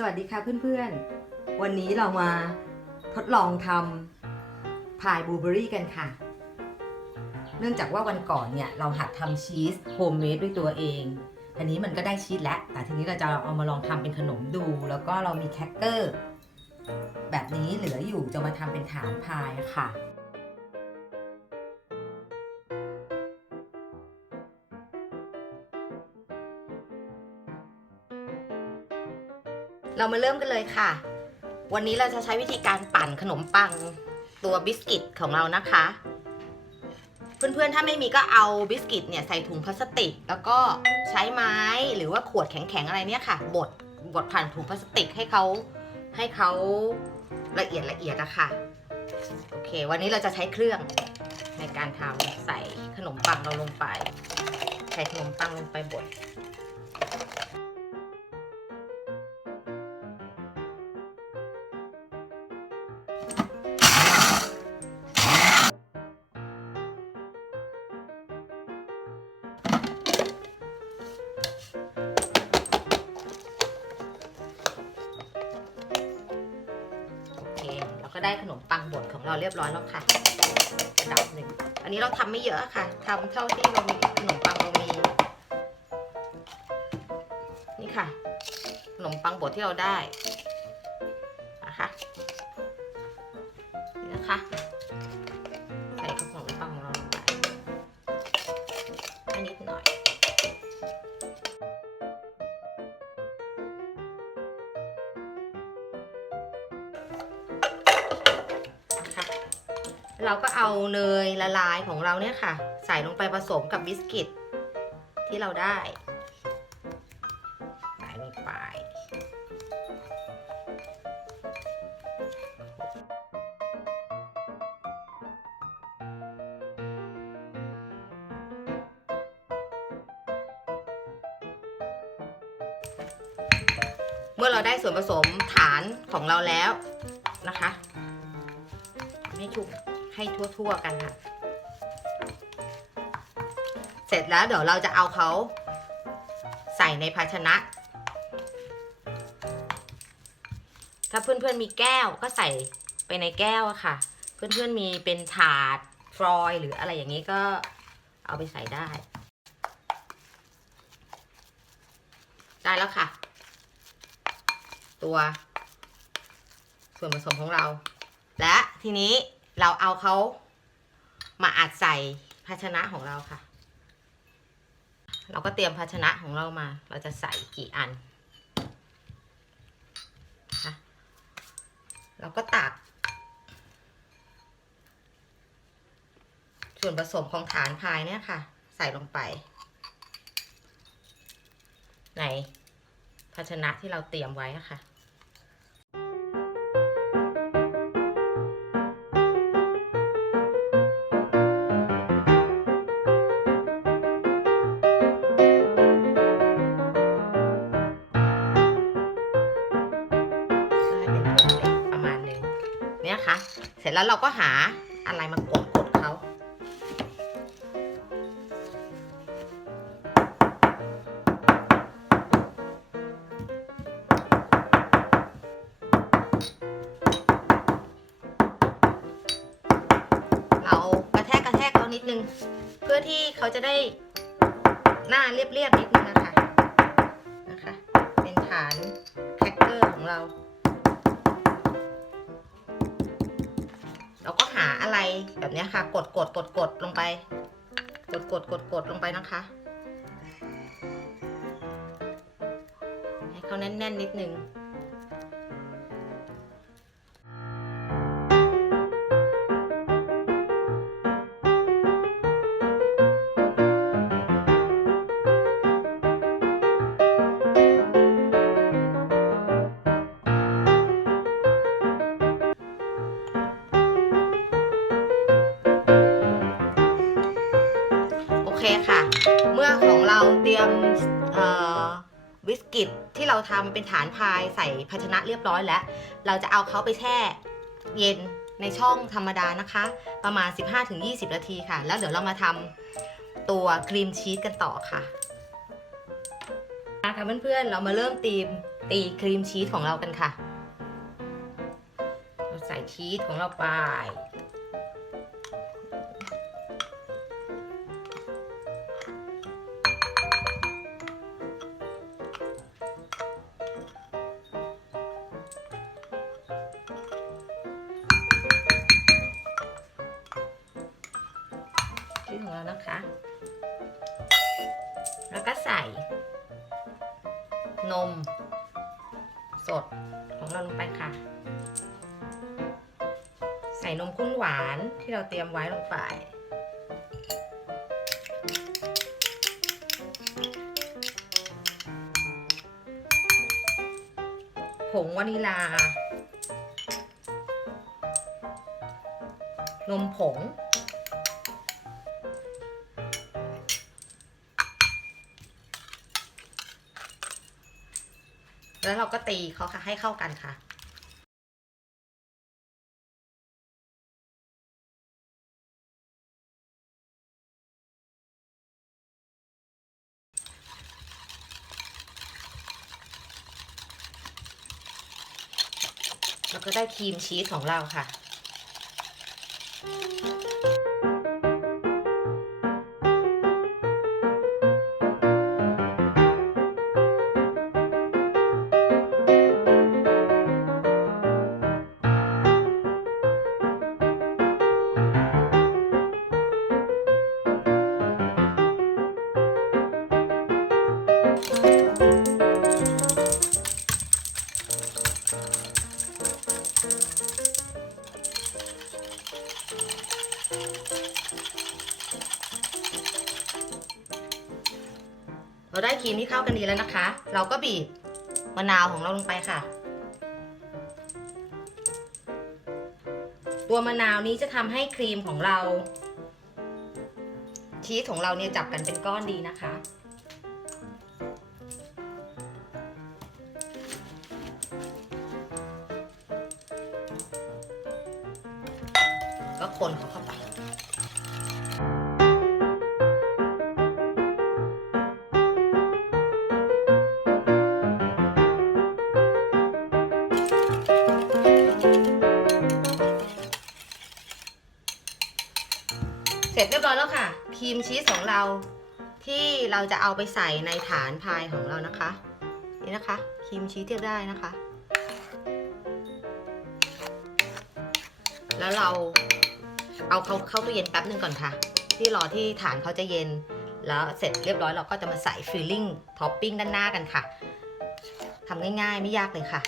สวัสดีค่ะเพื่อนๆ วันนี้เรามาทดลองทำพายบลูเบอรี่กันค่ะ เนื่องจากว่าวันก่อนเนี่ยเราหัดทำชีสโฮมเมดด้วยตัวเองอันนี้มันก็ได้ชีสแล้ว แต่ทีนี้เราจะเอามาลองทำเป็นขนมดู แล้วก็เรามีแครกเกอร์ แบบนี้เหลืออยู่จะมาทำเป็นฐานพายค่ะ เรามาเริ่มกันเลยค่ะ วันนี้เราจะใช้วิธีการปั่นขนมปังตัวบิสกิตของเรานะคะ เพื่อนๆ ถ้าไม่มีก็เอาบิสกิตเนี่ยใส่ถุงพลาสติก แล้วก็ใช้ไม้หรือว่าขวดแข็งๆอะไรเนี่ยค่ะ บดบดผ่านถุงพลาสติกให้เขาให้เขาละเอียดละเอียดอะค่ะ โอเค วันนี้เราจะใช้เครื่องในการทำใส่ขนมปังเราลงไป ใส่ขนมปังลงไปบด เราก็ได้ขนมปังบดของเราเรียบร้อยแล้วค่ะระดับหนึ่งอันนี้เราทำไม่เยอะค่ะทำเท่าที่เรามีขนมปังเรามีนี่ค่ะ ขนมปังบดที่เราได้นะคะนี่นะคะ เราก็เอาเนยละลายของเราเนี่ยค่ะ ใส่ลงไปผสมกับบิสกิตที่เราได้ใส่ลงไป เมื่อเราได้ส่วนผสมฐานของเราแล้วนะคะให้ทุก ให้ทั่วๆกันค่ะ เสร็จแล้วเดี๋ยวเราจะเอาเขาใส่ในภาชนะ ถ้าเพื่อนๆมีแก้วก็ใส่ไปในแก้วอะค่ะ เพื่อนๆมีเป็นถาดฟรอยล์หรืออะไรอย่างนี้ก็เอาไปใส่ได้ ได้แล้วค่ะ ตัวส่วนผสมของเรา และทีนี้ เราเอาเขามาอัดใส่ภาชนะของเราค่ะ เราก็เตรียมภาชนะของเรามา เราจะใส่กี่อันนะคะเราก็ตัก ส่วนผสมของฐานพายเนี่ยค่ะ ใส่ลงไป ในภาชนะที่เราเตรียมไว้ค่ะ นี่ยค่ะเสร็จแล้วเราก็หาอะไรมากดกดเขาเรากระแทกกระแทกเขานิดนึง เพื่อที่เขาจะได้หน้าเรียบๆนิดนึงนะคะนะคะ เป็นฐานแครกเกอร์ของเรา หาอะไรแบบนี้ค่ะ กดกดกดกดลงไป กดกดกดกดลงไปนะคะ ให้เขาแน่นๆนิดนึง คค่ะ เมื่อของเราเตรียมเอ่อบิสกิตที่เราทำเป็นฐานพายใส่ภาชนะเรียบร้อยแล้ว เราจะเอาเขาไปแช่เย็นในช่องธรรมดานะคะ ประมาณ 15-20 นาทีค่ะ แล้วเดี๋ยวเรามาทำตัวครีมชีสกันต่อค่ะค่ะเพื่อนๆ เรามาเริ่มตีมตีครีมชีสของเรากันค่ะ เราใส่ชีสของเราไป ชีสของเรานะคะ แล้วก็ใส่ นม สดของเราลงไปค่ะ ใส่นมข้นหวานที่เราเตรียมไว้ลงไปผงวานิลา นมผง แล้วเราก็ตีเขาค่ะให้เข้ากันค่ะแล้วก็ได้ครีมชีสของเราค่ะ ครีมที่เข้ากันดีแล้วนะคะ เราก็บีบมะนาวของเราลงไปค่ะ ตัวมะนาวนี้จะทำให้ครีมของเราชีสของเราเนี่ยจับกันเป็นก้อนดีนะคะ ร้อยแล้วค่ะ ครีมชีสของเราที่เราจะเอาไปใส่ในฐานพายของเรานะคะ นี่นะคะครีมชีสที่เราได้นะคะ แล้วเราเอาเขาเข้าตู้เย็นแป๊บหนึ่งก่อนค่ะ ที่รอที่ฐานเขาจะเย็น แล้วเสร็จเรียบร้อยเราก็จะมาใส่ฟิลลิ่งท็อปปิ้งด้านหน้ากันค่ะทำง่ายๆไม่ยากเลยค่ะ